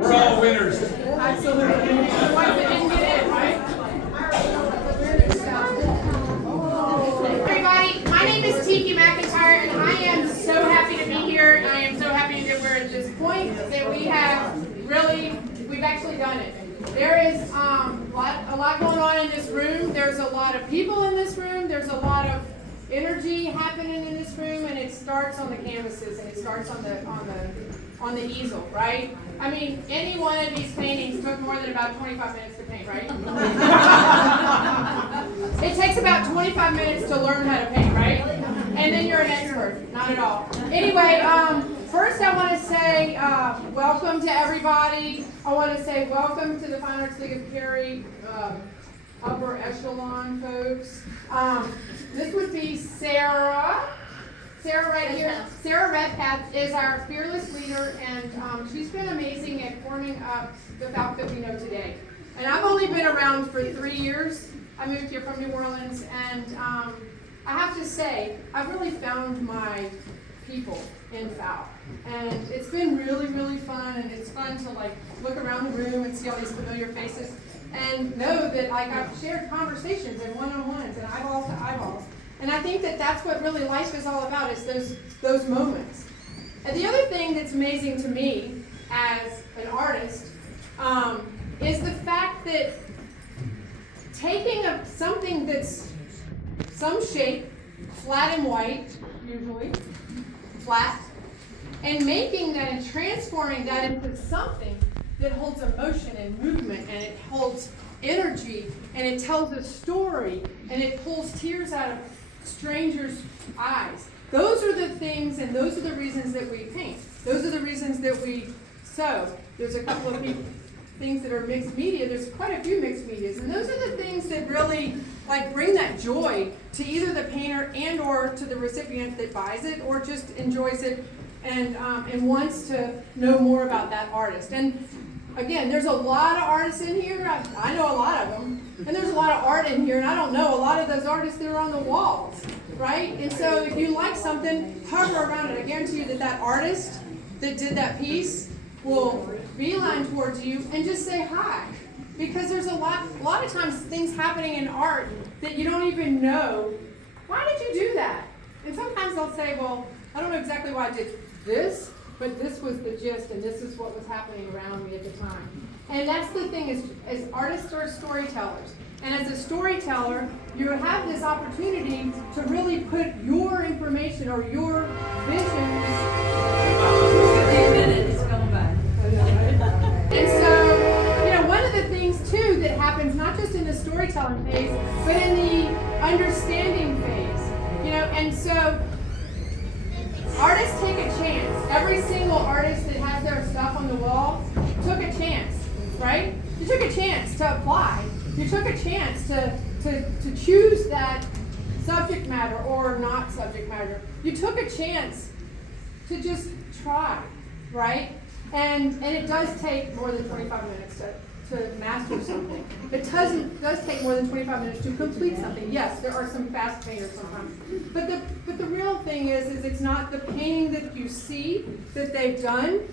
We're all winners. Absolutely. Otherwise they didn't get in, right? Everybody, my name is Tiki McIntyre, and I am so happy to be here, and I am so happy that we're at this point that we've actually done it. There is a lot going on in this room. There's a lot of people in this room. There's a lot of energy happening in this room, and it starts on the canvases and it starts on the easel, right? I mean, any one of these paintings took more than about 25 minutes to paint, right? It takes about 25 minutes to learn how to paint, right? And then you're an expert. Not at all. Anyway, first I want to say welcome to everybody. I want to say welcome to the Fine Arts League of Cary upper echelon folks. This would be Sarah. Sarah right here. Sarah Redpath is our fearless leader, and she's been amazing at forming up the FALC that we know today. And I've only been around for 3 years. I moved here from New Orleans, and I have to say, I've really found my people in FALC. And it's been really, really fun, and it's fun to like look around the room and see all these familiar faces and know that like I've shared conversations and one-on-ones and eyeball to eyeballs. And I think that that's what really life is all about, is those moments. And the other thing that's amazing to me as an artist is the fact that taking something that's some shape, flat and white, usually, flat, and making that and transforming that into something that holds emotion and movement, and it holds energy, and it tells a story, and it pulls tears out of strangers' eyes. Those are the things, and those are the reasons that we paint. Those are the reasons that we sew. There's a couple of things that are mixed media. There's quite a few mixed medias, and those are the things that really like bring that joy to either the painter and or to the recipient that buys it or just enjoys it and wants to know more about that artist. And again, there's a lot of artists in here. I know a lot of them. And there's a lot of art in here, and I don't know a lot of those artists that are on the walls, right? And so if you like something, hover around it. I guarantee you that artist that did that piece will beeline towards you and just say hi. Because there's a lot of times things happening in art that you don't even know, why did you do that? And sometimes they'll say, well, I don't know exactly why I did this, but this was the gist, and this is what was happening around me at the time. And that's the thing, is as artists are storytellers. And as a storyteller, you have this opportunity to really put your information or your vision. It's going by. And so, one of the things too that happens not just in the storytelling phase, but in the understanding phase. And so artists take a chance. Every single artist that has their stuff on the wall took a chance, right? You took a chance to apply. You took a chance to choose that subject matter or not subject matter. You took a chance to just try, right? And it does take more than 25 minutes to master something. It does take more than 25 minutes to complete something. Yes, there are some fast painters sometimes. But the real thing is it's not the painting that you see that they've done,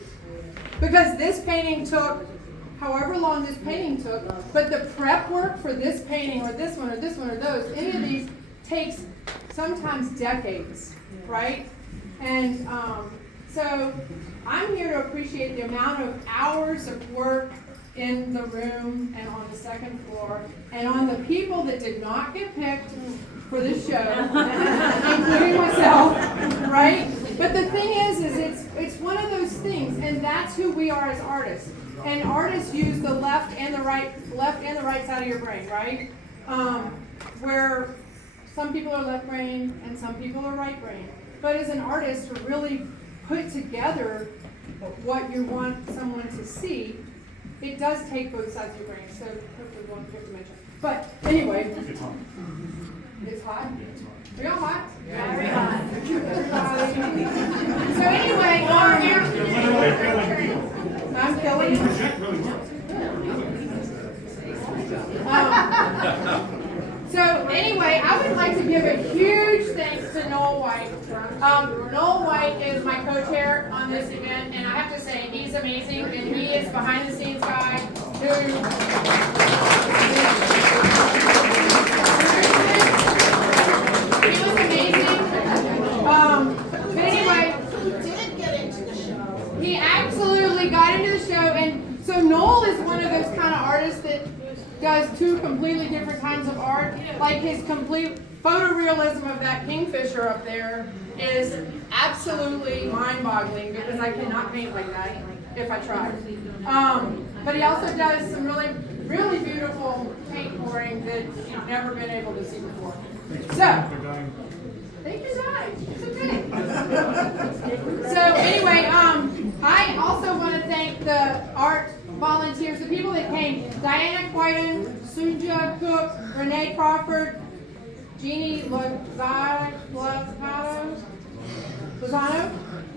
because this painting took however long this painting took, but the prep work for this painting or this one or this one or those, any of these takes sometimes decades, right? And so I'm here to appreciate the amount of hours of work in the room and on the second floor, and on the people that did not get picked for this show, including myself, right? But the thing is it's one of those things, and that's who we are as artists. And artists use the left and the right side of your brain, right? Where some people are left brain and some people are right brain. But as an artist, to really put together what you want someone to see, it does take both sides of your brain. So hopefully we won't forget to mention. But anyway, it's hot. It's hot? Are y'all hot? Yeah, very hot. So anyway, I'm killing it. So anyway, I would like to give a huge thanks to Noel White. Noel White is my co-chair on this event, and I have to say he's amazing, and he is behind the scenes guy who he was amazing. But anyway, Did get into the show. he absolutely got into the show, and so Noel is one of those kind of artists that does two completely different kinds of art. Like his complete photorealism of that kingfisher up there is absolutely mind-boggling because I cannot paint like that if I tried. But he also does some really, really beautiful paint pouring that you've never been able to see before. So, thank you guys. It's okay. So anyway, I also want to thank the art volunteers, the people that came: Diana Quiden, Sunja Cook, Renee Crawford, Jeannie Lozano,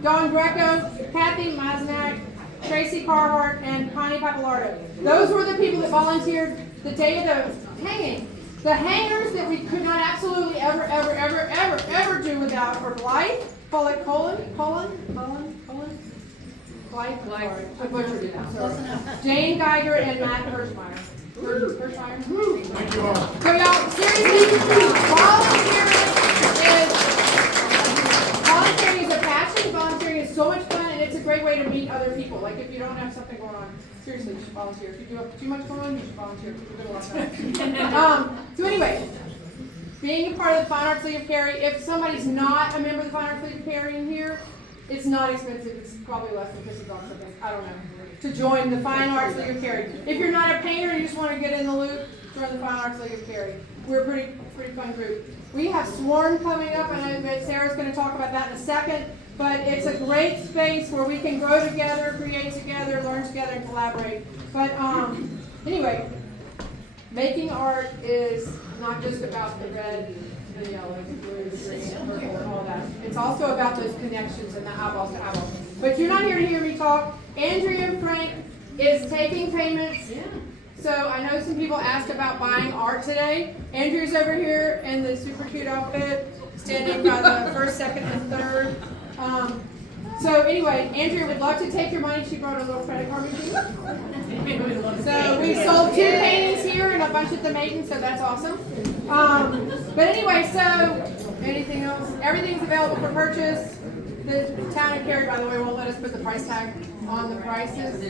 Dawn Greco, Kathy Maznak, Tracy Carhart, and Connie Papalardo. Those were the people that volunteered the day of the hanging. The hangers that we could not absolutely ever do without are Blythe, Blythe, I butchered it. Jane Geiger and Matt Hirschmeyer. Thank you all. So y'all, seriously, volunteering is a passion. Volunteering is so much fun, and it's a great way to meet other people. Like if you don't have something going on, seriously, you should volunteer. If you do have too much going on, you should volunteer. People do a lot of that. So anyway, being a part of the Fine Arts League of Cary, if somebody's not a member of the Fine Arts League of Cary in here, it's not expensive. It's probably less than $50 something. I don't know. To join the Fine Arts League of Cary. If you're not a painter and you just want to get in the loop, join the Fine Arts League of Cary. We're a pretty fun group. We have Swarm coming up, and I know that Sarah's going to talk about that in a second. But it's a great space where we can grow together, create together, learn together, and collaborate. But anyway, making art is not just about the red, the yellow, the blue, the green, the purple, and all that. It's also about those connections and the eyeballs to eyeballs. But you're not here to hear me talk. Andrea Frank is taking payments. Yeah. So I know some people asked about buying art today. Andrea's over here in the super cute outfit, standing by the first, second, and third. So anyway, Andrea would love to take your money. She brought a little credit card with you. So we sold 2 paintings here and a bunch at the Maiden, so that's awesome. But anyway, so anything else? Everything's available for purchase. The town of Cary, by the way, won't let us put the price tag on the prices.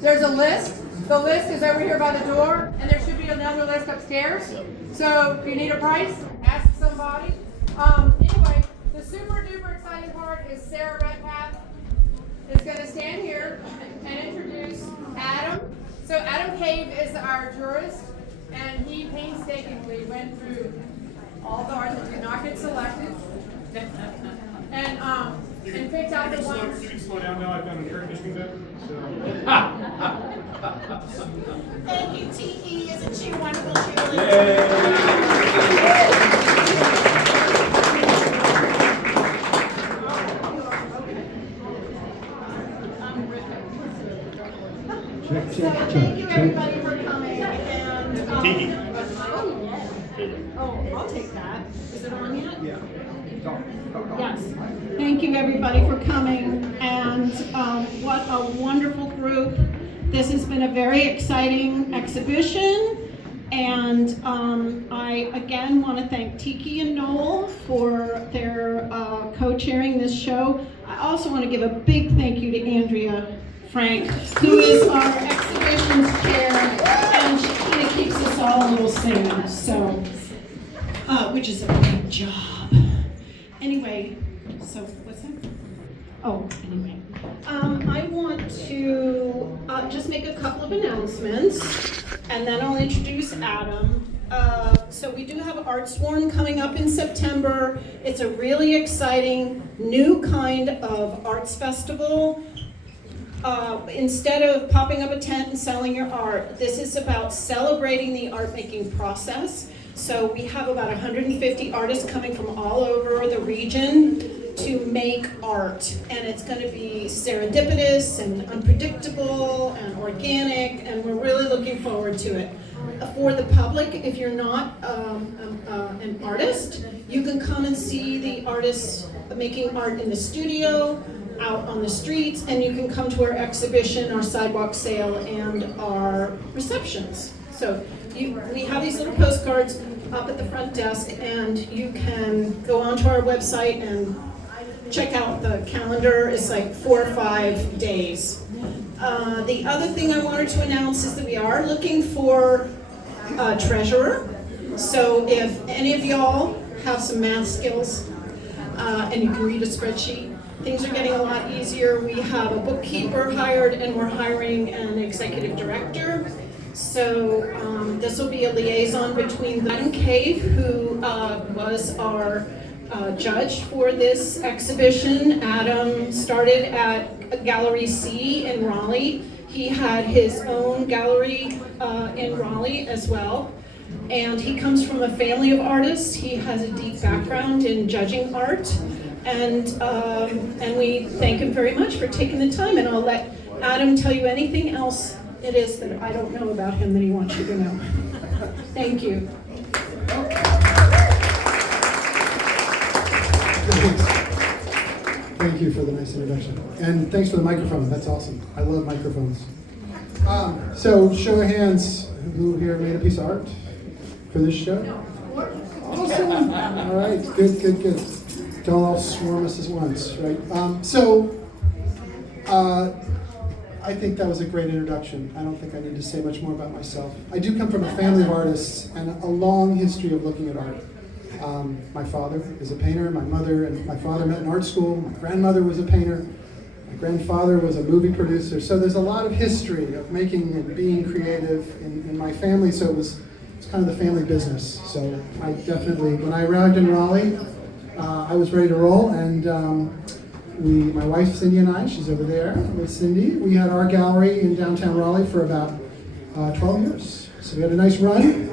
There's a list. The list is over here by the door, and there should be another list upstairs. So if you need a price, ask somebody. Anyway, the super duper exciting part is Sarah Redpath is going to stand here and introduce Adam. So Adam Cave is our jurist, and he painstakingly went through all the art that did not get selected, and picked out the ones. You can slow down now. I've got an air conditioning bed. Thank you, Tiki. Isn't she wonderful, Julie? Thank you, everybody, for coming. And, Tiki. Oh, I'll take that. Is it on yet? Yeah. Yes. Thank you, everybody, for coming. And what a wonderful group. This has been a very exciting exhibition. And I, again, want to thank Tiki and Noel for their co-chairing this show. I also want to give a big thank you to Andrea Frank, who is our exhibitions chair, and she kind of keeps us all a little sane, so, which is a great job. Anyway, so what's that? Oh, anyway. I want to just make a couple of announcements, and then I'll introduce Adam. So we do have Art Sworn coming up in September. It's a really exciting new kind of arts festival. Instead of popping up a tent and selling your art, this is about celebrating the art making process. So we have about 150 artists coming from all over the region to make art, and it's going to be serendipitous and unpredictable and organic, and we're really looking forward to it. For the public, if you're not an artist, you can come and see the artists making art in the studio, out on the streets, and you can come to our exhibition, our sidewalk sale, and our receptions. So we have these little postcards up at the front desk, and you can go onto our website and check out the calendar. It's like 4 or 5 days. The other thing I wanted to announce is that we are looking for a treasurer. So if any of y'all have some math skills and you can read a spreadsheet, things are getting a lot easier. We have a bookkeeper hired, and we're hiring an executive director. So this will be a liaison between Adam Cave, who was our judge for this exhibition. Adam started at Gallery C in Raleigh. He had his own gallery in Raleigh as well. And he comes from a family of artists. He has a deep background in judging art. And we thank him very much for taking the time. And I'll let Adam tell you anything else it is that I don't know about him that he wants you to know. Thank you. Thank you for the nice introduction. And thanks for the microphone. That's awesome. I love microphones. So show of hands, who here made a piece of art for this show? Awesome. All right, good. Don't all swarm us at once, right? I think that was a great introduction. I don't think I need to say much more about myself. I do come from a family of artists and a long history of looking at art. My father is a painter. My mother and my father met in art school. My grandmother was a painter. My grandfather was a movie producer. So there's a lot of history of making and being creative in my family. So it's kind of the family business. So I definitely, when I arrived in Raleigh, I was ready to roll, and my wife Cindy and I, she's over there with Cindy, we had our gallery in downtown Raleigh for about 12 years. So we had a nice run,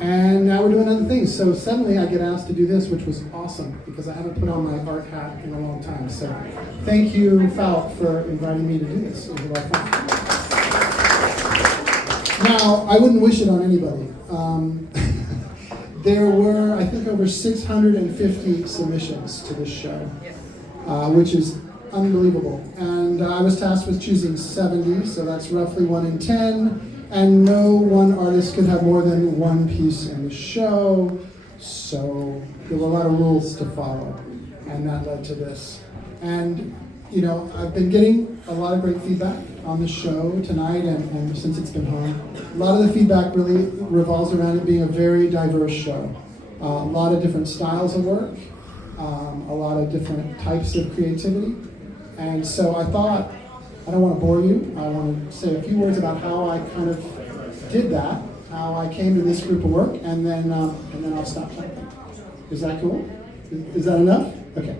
and now we're doing other things. So suddenly I get asked to do this, which was awesome, because I haven't put on my art hat in a long time. So thank you, FALC, for inviting me to do this. It was a lot of fun. Now, I wouldn't wish it on anybody. There were, I think, over 650 submissions to this show, which is unbelievable. And I was tasked with choosing 70, so that's roughly 1 in 10. And no one artist could have more than one piece in the show. So there were a lot of rules to follow, and that led to this. And you know, I've been getting a lot of great feedback on the show tonight and since it's been on. A lot of the feedback really revolves around it being a very diverse show. A lot of different styles of work, a lot of different types of creativity. And so I thought, I don't want to bore you. I want to say a few words about how I kind of did that, how I came to this group of work, and then I'll stop talking. Is that cool? Is that enough? Okay.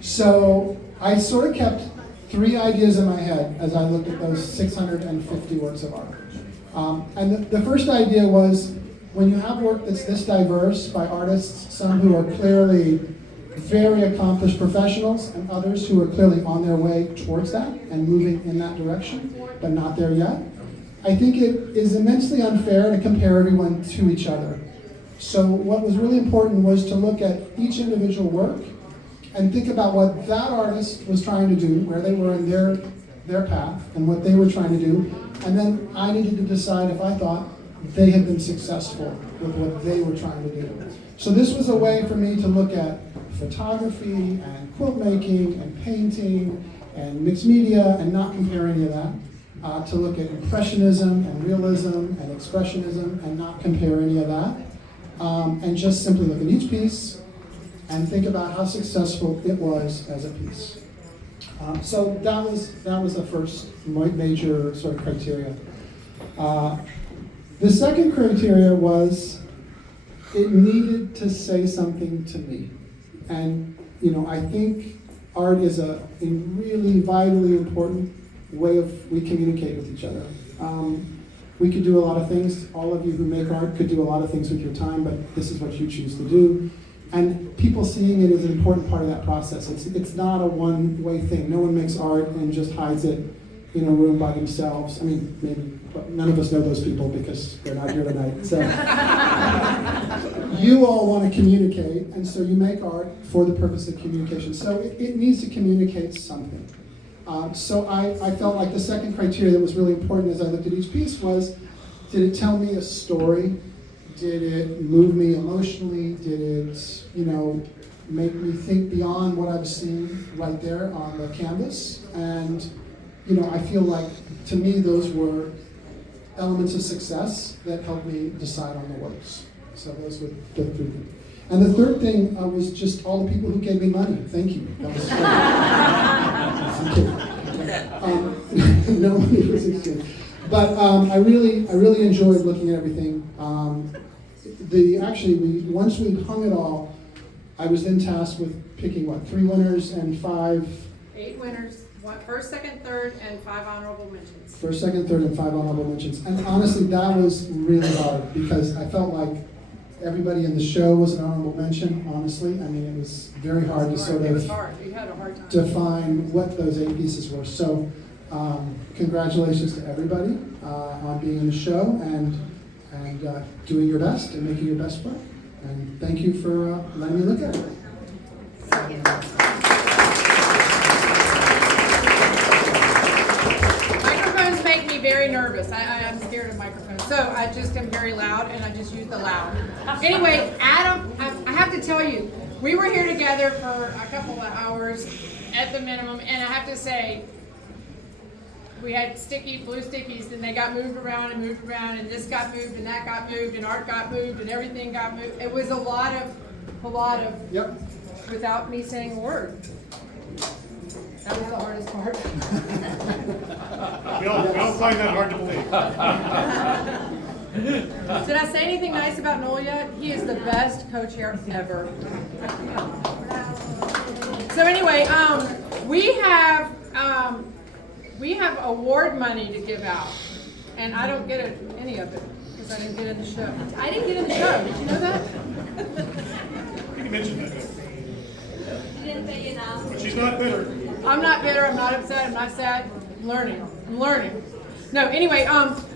So I sort of kept 3 ideas in my head as I looked at those 650 works of art. And the first idea was, when you have work that's this diverse by artists, some who are clearly very accomplished professionals and others who are clearly on their way towards that and moving in that direction, but not there yet, I think it is immensely unfair to compare everyone to each other. So what was really important was to look at each individual work and think about what that artist was trying to do, where they were in their path, and what they were trying to do. And then I needed to decide if I thought they had been successful with what they were trying to do. So this was a way for me to look at photography and quilt making and painting and mixed media and not compare any of that. To look at impressionism and realism and expressionism and not compare any of that. And just simply look at each piece and think about how successful it was as a piece. So that was the first major sort of criteria. The second criteria was it needed to say something to me. And you know, I think art is a really vitally important way we communicate with each other. We could do a lot of things. All of you who make art could do a lot of things with your time, but this is what you choose to do. And people seeing it is an important part of that process. It's not a one-way thing. No one makes art and just hides it in a room by themselves. I mean, maybe, but none of us know those people because they're not here tonight. So you all want to communicate, and so you make art for the purpose of communication. So it needs to communicate something. So I felt like the second criteria that was really important as I looked at each piece was, did it tell me a story? Did it move me emotionally? Did it, make me think beyond what I've seen right there on the canvas? And, I feel like, to me, those were elements of success that helped me decide on the works. So those were the three things. And the third thing was just all the people who gave me money. Thank you. That was I'm kidding. No money was exchanged. But I really enjoyed looking at everything. Once we hung it all, I was then tasked with picking 3 winners and 5. 8 winners, first, second, third, and 5 honorable mentions. First, second, third, and 5 honorable mentions. And honestly, that was really hard because I felt like everybody in the show was an honorable mention, honestly. I mean, it was very hard to sort It was of hard. You had a hard time. define what those 8 pieces were. So congratulations to everybody on being in the show and doing your best and making your best work. And thank you for letting me look at it. Microphones make me very nervous. I'm scared of microphones. So I just am very loud and I just use the loud. Anyway, Adam, I have to tell you, we were here together for a couple of hours at the minimum, and I have to say, we had blue stickies, and they got moved around, and this got moved, and that got moved, and art got moved, and everything got moved. It was a lot of, Yep. without me saying a word. That was the hardest part. We all find that hard to believe. Did I say anything nice about Noel yet? He is the best co-chair ever. So anyway, we have award money to give out, and I don't get any of it because I didn't get in the show. I didn't get in the show. Did you know that? You can mention that. She didn't pay you now. But she's not bitter. I'm not bitter. I'm not upset. I'm not sad. I'm learning. No, anyway,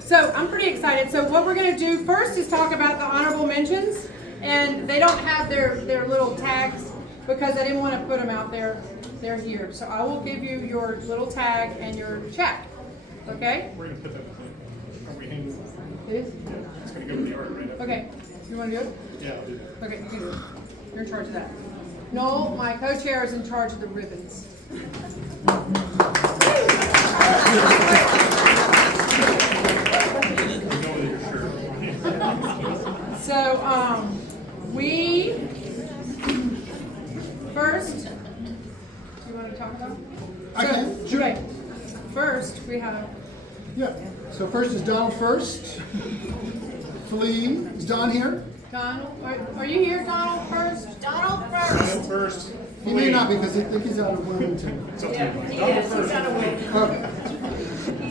so I'm pretty excited. So what we're going to do first is talk about the honorable mentions, and they don't have their little tags because I didn't want to put them out there. They're here. So I will give you your little tag and your check. Okay? We're going to put that with it. Are we hanging? It is? It's going to go with the art right now. Okay. You want to do it? Yeah, I'll do that. Okay, you can do it. You're in charge of that. Noel, my co-chair, is in charge of the ribbons. So, we first, do you want to talk about? I can, sure. Okay. First, we have. Yeah. So first is Donald first. Feline, is Don here? Donald, are you here, Donald first? Donald first. First. He may not because I think he's out of Wilmington. It's up to you. Yes, he's out of way. Okay.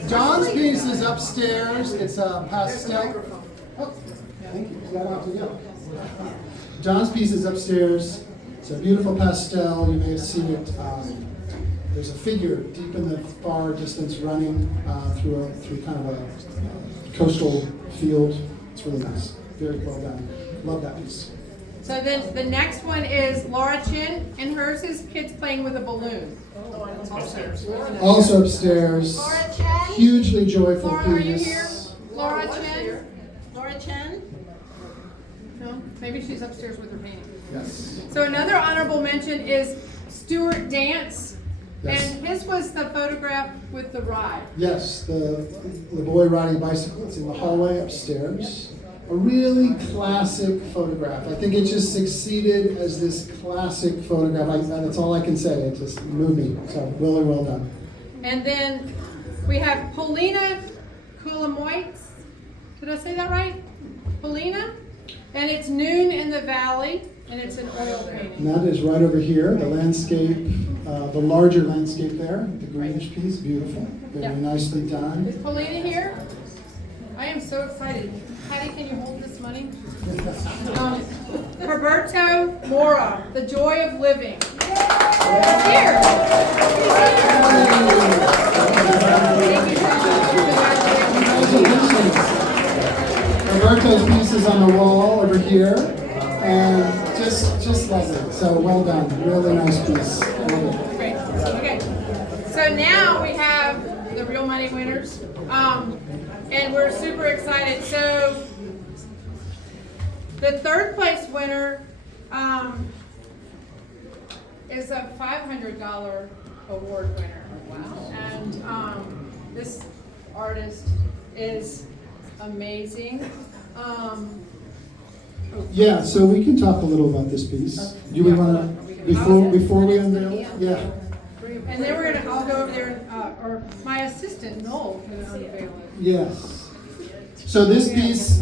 John's piece is upstairs. It's a pastel. Oh, thank you. I don't have to go. John's piece is upstairs. It's a beautiful pastel. You may have seen it. There's a figure deep in the far distance running through kind of a coastal field. It's really nice. Very well done. Love that piece. So then the next one is Laura Chin, and hers is kids playing with a balloon. Also upstairs. Laura Chen? Hugely joyful Laura, piece. are you here? Laura Chin? Laura Chen? No? Maybe she's upstairs with her painting. Yes. So another honorable mention is Stuart Dance. Yes. And his was the photograph with the ride. Yes, the boy riding a bicycle. It's in the hallway upstairs. A really classic photograph. I think it just succeeded as this classic photograph. That's all I can say. It just moved me. So really well done. And then we have Polina Kulamoitz. Did I say that right? Polina? And it's Noon in the Valley, and it's an oil painting. And that is right over here, the landscape, the larger landscape there, the greenish piece, beautiful. Very Yeah. nicely done. Is Polina here? I am so excited. Patty, can you hold this money? Roberto Mora, The Joy of Living. It's here. Thank you so much. Congratulations. Roberto's piece is on the wall over here, and just lovely. So well done. Really nice piece. Great. Okay. So now we have the real money winners. And we're super excited. So the third place winner is a $500 award winner. Wow. And this artist is amazing. Yeah, so we can talk a little about this piece. Do we want to, before we unveil it? Yeah. And then I'll go over there, or my assistant, Noel, can unveil it. Yes. So this piece,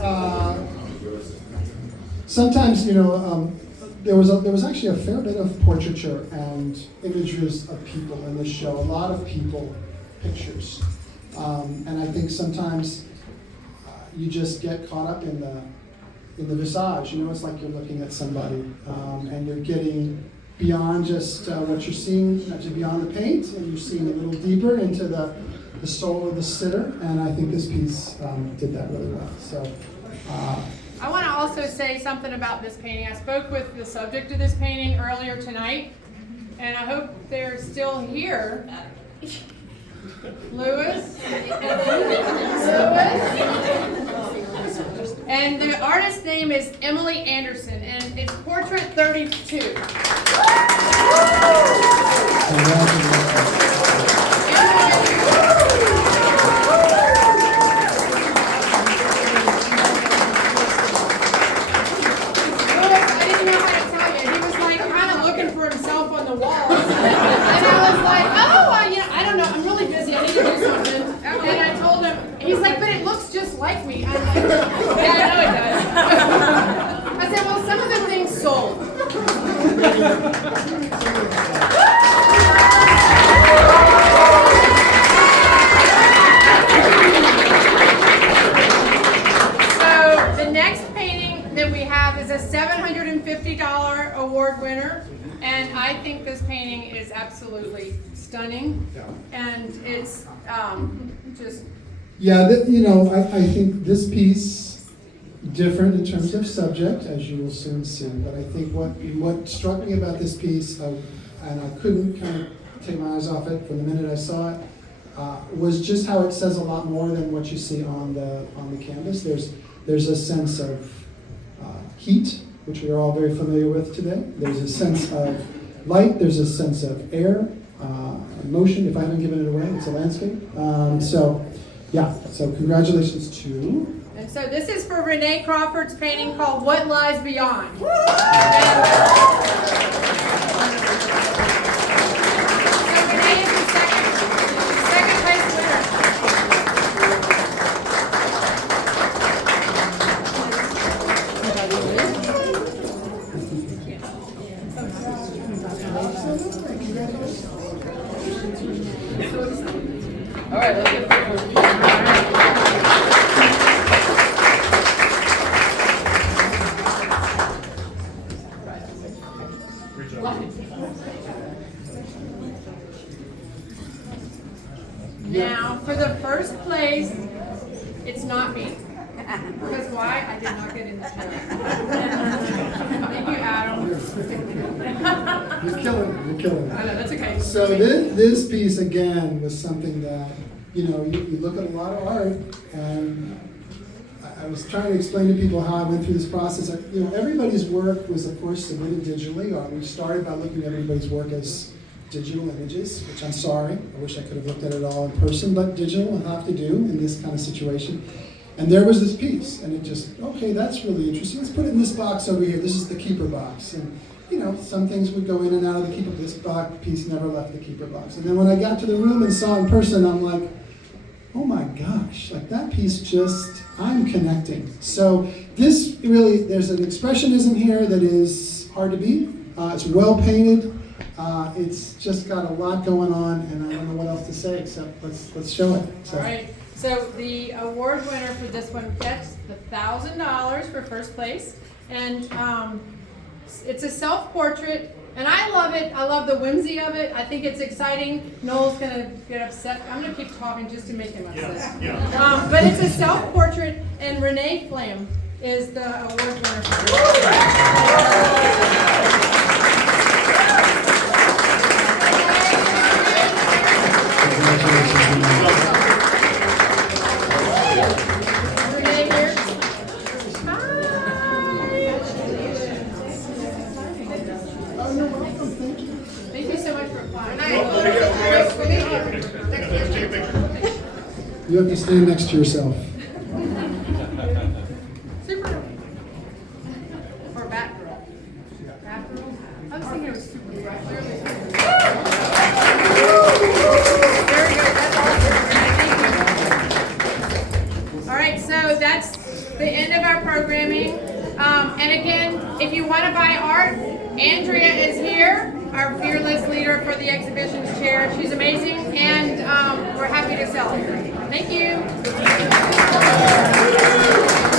sometimes, there was actually a fair bit of portraiture and images of people in this show, a lot of people, pictures. And I think sometimes you just get caught up in the visage, it's like you're looking at somebody, and you're getting beyond just what you're seeing, actually beyond the paint, and you're seeing a little deeper into the soul of the sitter, and I think this piece did that really well. So, I want to also say something about this painting. I spoke with the subject of this painting earlier tonight, and I hope they're still here. Lewis. And the artist's name is Emily Anderson, and it's portrait 32. Like me. I'm like, yeah, I know it does. I said, well, some of the things sold. So the next painting that we have is a $750 award winner, and I think this painting is absolutely stunning, and it's just. Yeah, I think this piece, different in terms of subject, as you will soon see, but I think what struck me about this piece, and I couldn't kind of take my eyes off it from the minute I saw it, was just how it says a lot more than what you see on the canvas. There's a sense of heat, which we are all very familiar with today. There's a sense of light, there's a sense of air, motion. If I haven't given it away, it's a landscape. So congratulations to... And so this is for Renee Crawford's painting called What Lies Beyond. So Renee is the second place winner. All right, let's get Now, for the first place, it's not me. Because why? I did not get in the show. Thank you, Adam. You're killing it. I know, that's okay. So this piece, again, was something that, you look at a lot of art, and I was trying to explain to people how I went through this process. Everybody's work was, of course, submitted digitally. We started by looking at everybody's work as digital images, which I'm sorry, I wish I could have looked at it all in person, but digital will have to do in this kind of situation. And there was this piece, and it just, okay, that's really interesting. Let's put it in this box over here. This is the keeper box. And, some things would go in and out of the keeper. This piece never left the keeper box. And then when I got to the room and saw it in person, I'm like, oh my gosh, like that piece just, I'm connecting. So this really, there's an expressionism here that is hard to beat. It's well painted. It's just got a lot going on, and I don't know what else to say except let's show it. So. All right. So the award winner for this one gets the $1,000 for first place, and it's a self-portrait, and I love it. I love the whimsy of it. I think it's exciting. Noel's gonna get upset. I'm gonna keep talking just to make him upset. Yeah. But it's a self-portrait, and Renee Flam is the award winner for this. Renee here. Thank you so much for applying. You have to stand next to yourself. Super. Or Batgirl. Batgirl? I was thinking it was Supergirl. Clearly Supergirl. Very good. That's awesome. Thank you. All right, so that's the end of our programming. And again, if you want to buy art, Andrea is here, our fearless leader for the exhibitions chair. She's amazing, and we're happy to sell it. Thank you.